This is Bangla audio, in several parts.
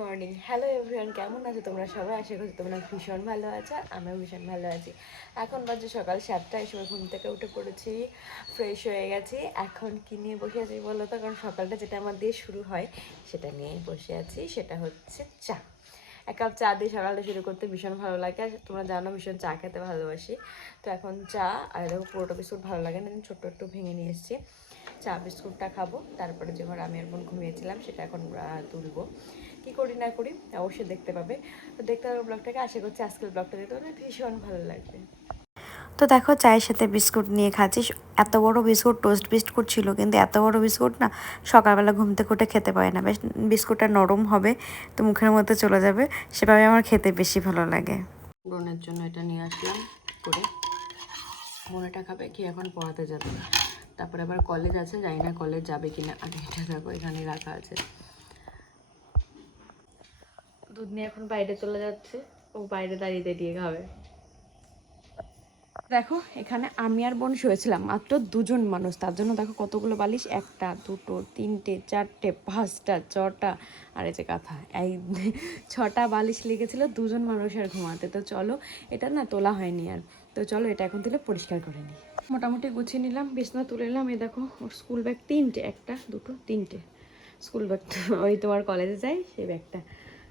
মর্নিং। হ্যালো এভরিওয়ান, কেমন আছো তোমরা? সবাই আশা করছি তোমরা ভীষণ ভালো আছো আমিও ভীষণ ভালো আছি। এখন বাজে সকাল সাতটায় সময় ঘুম থেকে উঠে পড়েছি ফ্রেশ হয়ে গেছি। এখন কি নিয়ে বসে আছি বলো তো? কারণ সকালটা যেটা আমার দিয়ে শুরু হয়, সেটা নিয়েই বসে আছি, সেটা হচ্ছে চা। এক কাপ চা দিয়ে সকালটা শুরু করতে ভীষণ ভালো লাগে, আর তোমরা জানো ভীষণ চা খেতে ভালোবাসি। তো এখন চা আর দেখো পুরোটা বিস্কুট ভালো লাগে না, ছোট্ট একটু ভেঙে নিয়ে এসেছি। চা বিস্কুটটা খাব, তারপরে যে আমি বোন ঘুমিয়েছিলাম, সেটা এখন তুলবো। কি করি না করি অবশ্যই দেখতে পাবে। তো দেখতে পাবে ব্লগটাকে আশা করছি আজকের ব্লগটা দেখতে পাবে ভীষণ ভালো লাগবে। তো দেখো চায়ের সাথে বিস্কুট নিয়ে খাচ্ছিস। এত বড় বিস্কুট টোস্ট বিস্কুট ছিল কিন্তু এত বড় বিস্কুট না সকালবেলা ঘুম থেকে উঠে খেতে পারে না। বেশ বিস্কুটটা নরম হবে তো মুখের মধ্যে চলে যাবে সেভাবে আমার খেতে বেশি ভালো লাগে। বোনের জন্য এটা নিয়ে আসলাম করে। বোনেটা খাবে কি এখন পড়াতে যাবে তারপরে আবার কলেজ আছে জানি না কলেজ যাবে কিনা আর এটা দেখো এখানে রাখা আছে। দুধ নিয়ে এখন বাইরে চলে যাচ্ছে। ও বাইরে দাঁড়িয়ে দাঁড়িয়ে খাবে। দেখো, এখানে আমি আর বোন শুয়েছিলাম, মাত্র দুজন মানুষ। তার জন্য দেখো কতগুলো বালিশ, একটা, দুটো, তিনটে, চারটে, পাঁচটা, ছটা, আর এই যে কাঁথা এই ছটা বালিশ লেগেছিল দুজন মানুষের ঘুমাতে। তো চলো, এটা না তোলা হয়নি আর। তো চলো, এটা এখন তুলে পরিষ্কার করে নিই। মোটামুটি গুছিয়ে নিলাম, বিছনা তুলে নিলাম এই দেখো, ওর স্কুল ব্যাগ তিনটে, একটা, দুটো, তিনটে। স্কুল ব্যাগ ওই তোমার কলেজে যাই সেই ব্যাগটা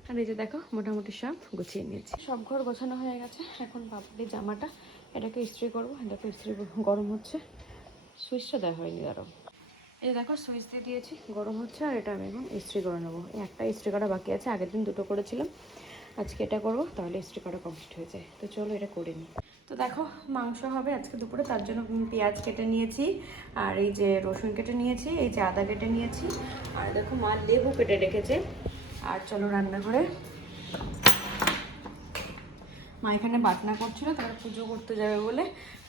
আর এই যে দেখো, মোটামুটি সব গুছিয়ে নিয়েছি। সব ঘর গোছানো হয়ে গেছে। এখন বাবুদের জামাটা, এটাকে ইস্ত্রি করব। দেখো, ইস্ত্রি গরম হচ্ছে। সুইচটা দেওয়া হয়নি দাঁড়ো এই যে দেখো, সুইচ দিয়ে দিয়েছি, গরম হচ্ছে, আর এটা আমি এখন ইস্ত্রি করে নেব। একটা ইস্ত্রি করা বাকি আছে, আগের দিন দুটো করেছিলাম। আজকে এটা করব, তাহলে ইস্ত্রি করা কমপ্লিট হয়ে যায়। তো চলো এটা করে নিই। তো দেখো, মাংস হবে আজকে দুপুরে, তার জন্য পেঁয়াজ কেটে নিয়েছি, আর এই যে রসুন কেটে নিয়েছি, এই যে আদা কেটে নিয়েছি। আর দেখো মা লেবু কেটে রেখেছে। আর চলো রান্নাঘরে মা এখানে বাটনা করছিল তারপরে পুজো করতে যাবে বলে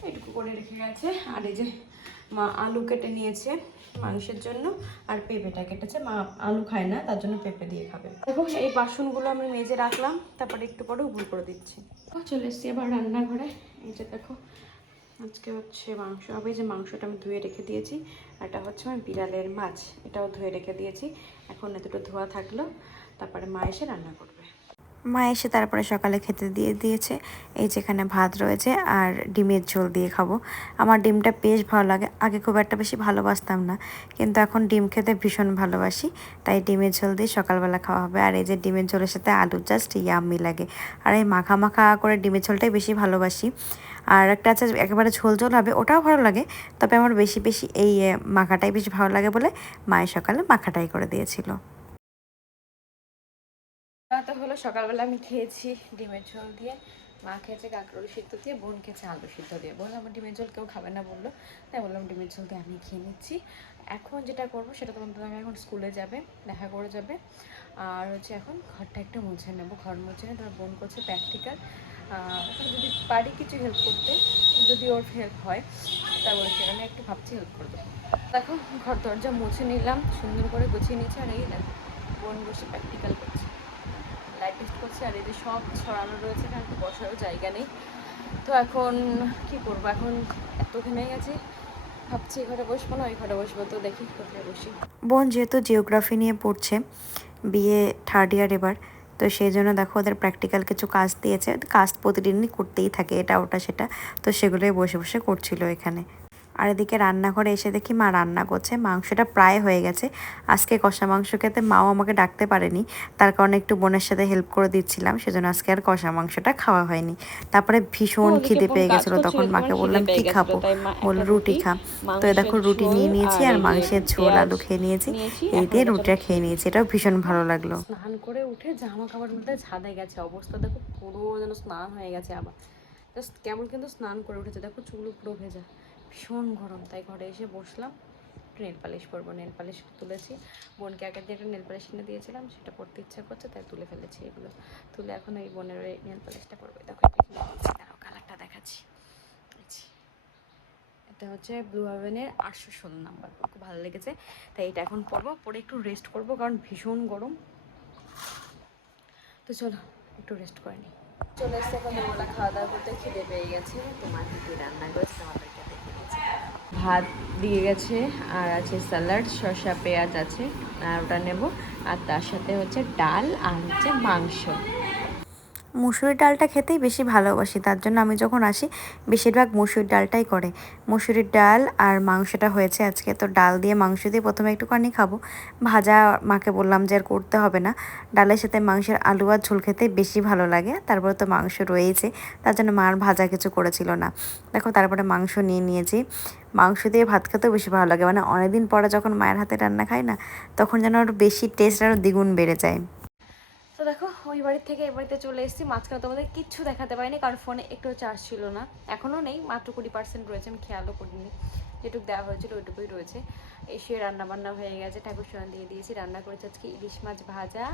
এটুকু করে রেখে গেছে। আর এই যে মা আলু কেটে নিয়েছে মাংসের জন্য, আর পেঁপেটা কেটেছে। মা আলু খায় না, তার জন্য পেঁপে দিয়ে খাবে। দেখো, এই বাসনগুলো আমি মেজে রাখলাম, তারপরে একটু পরে উপর করে দিচ্ছি। চলে এসছি এবার রান্নাঘরে। এই যে দেখো, আজকে হচ্ছে মাংস হবে। যে মাংসটা আমি ধুয়ে রেখে দিয়েছি। এটা হচ্ছে আমার বিড়ালের মাছ, এটাও ধুয়ে রেখে দিয়েছি। এখন এতটা ধোয়া থাকল। তারপরে মা এসে রান্না করবে। মা এসে তারপরে সকালে খেতে দিয়ে দিয়েছে। এই যেখানে ভাত রয়েছে আর ডিমের ঝোল দিয়ে খাব। আমার ডিমটা বেশ ভালো লাগে। আগে খুব একটা বেশি ভালোবাসতাম না। কিন্তু এখন ডিম খেতে ভীষণ ভালোবাসি। তাই ডিমের ঝোল দিয়ে সকালবেলা খাওয়া হবে। আর এই যে ডিমের ঝোলের সাথে আলু জাস্ট ইয়াম্মি লাগে। আর এই মাখা মাখা করে ডিমের ঝোলটাই বেশি ভালোবাসি। আর একটা আছে একেবারে ঝোল ঝোল হবে, ওটাও ভালো লাগে। তবে আমার বেশি বেশি এই মাখাটাই বেশি ভালো লাগে বলে মায়ের সকালে মাখাটাই করে দিয়েছিল। তো হলো সকালবেলা আমি খেয়েছি ডিমের ঝোল দিয়ে। মা খেয়েছে কাঁকরোল সিদ্ধ দিয়ে, বোন খেয়েছে আলু সিদ্ধ দিয়ে। বললাম, আমার ডিমের ঝোল কেউ খাবে না, বলল। তাই বললাম, ডিমের ঝোল দিয়ে আমি খেয়ে নিচ্ছি। এখন যেটা করব সেটা তোমাদের আমি এখন স্কুলে যাবে, দেখা করে যাবে। আর হচ্ছে এখন ঘরটা একটু মুছে নেব, ঘর মুছে নিয়ে তোমার বোন করছে প্র্যাকটিক্যাল ওখানে যদি পারি কিছু হেল্প করতে, যদি ওর হেল্প হয় তাহলে সেখানে একটু ভাবছি হেল্প করব দেখো, ঘর দরজা মুছে নিলাম, সুন্দর করে গুছিয়ে নিচ্ছে আর এই দেখো, বোন বসে প্র্যাকটিক্যাল করছে। লাইট টেস্ট করছে আর যে সব ছড়ানো রয়েছে, এখানে তো বসারও জায়গা নেই। তো এখন কি করব? এখন এত ঘেমে গেছি ভাবছি এই ঘরে বসবো না, ওই ঘরে বসবো তো দেখি কোথায় বসি। বোন যেহেতু জিওগ্রাফি নিয়ে পড়ছে, বিয়ে থার্ড ইয়ার এবার, তো সেই জন্য দেখো ওদের প্র্যাকটিক্যাল কিছু কাজ দিয়েছে। কাজ প্রতিদিনই করতেই থাকে, এটা ওটা সেটা। তো সেগুলোই বসে বসে করছিল এখানে। আর এদিকে রান্নাঘরে এসে দেখি মা রান্না করছে মাংসটা প্রায় হয়ে গেছে। আজকে কষা মাংস খেতে মাও আমাকে ডাকতে পারেনি তার কারণে একটু বোনের সাথে হেল্প করে দিচ্ছিলাম সেজন্য আজকে আর কষা মাংসটা খাওয়া হয়নি। তারপরে ভীষণ খিদে পেয়ে গেছিল তখন মাকে বললাম কি খাব? বলল রুটি খা। তো দেখো রুটি নিয়ে নিয়েছি আর মাংসের ঝোল আলু খেয়ে নিয়েছি। নিয়েছি, এই দিয়ে রুটিটা খেয়ে নিয়েছি এটাও ভীষণ ভালো লাগল। স্নান করে উঠে জামা কাপড় মধ্যে ছাদে গেছে অবস্থা দেখো পুরো যেন স্নান হয়ে গেছে আবার। জাস্ট কেমন কিন্তু স্নান করে উঠেছে দেখো চুল পুরো ভেজা। ভীষণ গরম, তাই ঘরে এসে বসলাম। নেল পালিশ পরবো নেল পালিশ তুলেছি। বোনকে আগের দিয়ে একটা নেল পালিশ কিনে দিয়েছিলাম, সেটা পরতে ইচ্ছা করছে, তাই তুলে ফেলেছি এগুলো। তুলে এখন ওই বোনের ওই নেল পালিশটা পরবো দেখো কালারটা দেখাচ্ছি। এই এটা হচ্ছে ব্লু হাভেনের আটশো ষোলো নাম্বার খুব ভালো লেগেছে। তাই এটা এখন পরবো, পরে একটু রেস্ট করব, কারণ ভীষণ গরম। তো চলো, একটু রেস্ট করে নিই। চলে এসছে এখন খাওয়া দাওয়া করতে খিদে পেয়ে গেছে তো মা কি রান্না করেছে দিয়েছে ভাত দিয়ে গেছে, আর আছে স্যালাড, শসা, পেঁয়াজ আছে, আর ওটা নেব। আর তার সাথে হচ্ছে ডাল আর হচ্ছে মাংস। মুসুরির ডালটা খেতেই বেশি ভালোবাসি, তার জন্য আমি যখন আসি বেশিরভাগ মুসুরির ডালটাই করে। মুসুরির ডাল আর মাংসটা হয়েছে আজকে, তো ডাল দিয়ে মাংস দিয়ে প্রথমে একটুখানি খাব। ভাজা মাকে বললাম যে আর করতে হবে না, ডালের সাথে মাংসের আলু আর ঝোল খেতে বেশি ভালো লাগে, তারপরে তো মাংস রয়েছে তার জন্য মার ভাজা কিছু করেছিল না। দেখো তারপরে মাংস নিয়ে নিয়েছি, মাংস দিয়ে ভাত খেতেও বেশি ভালো লাগে মানে অনেকদিন পরে যখন মায়ের হাতে রান্না খাই না, তখন যেন আরও বেশি টেস্ট আরও দ্বিগুণ বেড়ে যায়। ওই বাড়ির থেকে এ বাড়িতে চলে এসেছি। মাঝখানে তোমাদের কিচ্ছু দেখাতে পারিনি, কারণ ফোনে একটু চার্জ ছিল না। এখনও নেই, মাত্র কুড়ি পার্সেন্ট রয়েছে, আমি খেয়ালও করিনি। যেটুকু দেওয়া হয়েছিল ওইটুকুই রয়েছে। এসে রান্না বান্না হয়ে গেছে, ঠাকুর সোনা দিয়ে দিয়েছি, রান্না করেছি আজকে ইলিশ মাছ ভাজা,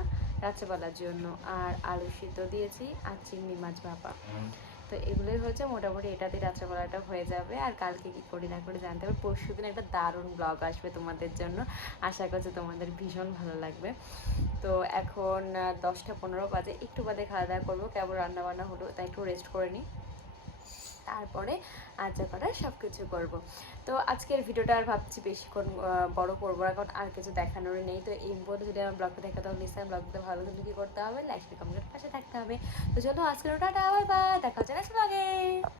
রাত্রেবেলার জন্য। আর আলু সিদ্ধ দিয়েছি, আর চিংড়ি মাছ ভাপা। তো এগুলোই হচ্ছে মোটামুটি এটা দিয়ে রাত্রেবেলাটা হয়ে যাবে। আর কালকে কি করি না করে জানতে হবে। পরশু দিন একটা দারুণ ব্লগ আসবে তোমাদের জন্য। আশা করছি তোমাদের ভীষণ ভালো লাগবে। তো এখন দশটা পনেরো বাজে। একটু বাদে খাওয়া দাওয়া করব। কেবল রান্না বান্না হলো, তাই একটু রেস্ট করে নিই। তারপরে যা করার সব কিছু করব। তো আজকের ভিডিওটা আর ভাবছি বেশিক্ষণ বড় করব না, কারণ আর কিছু দেখানোর নেই। তো এই পর্যন্ত যদি আমার ব্লগটা দেখা হবে নিশ্চয়ই ব্লগটা ভালো কিন্তু কী করতে হবে? লাইক কমেন্টের পাশে থাকতে হবে। তো চলো আজকের ওটা দেখা হচ্ছে নেক্সট ব্লগে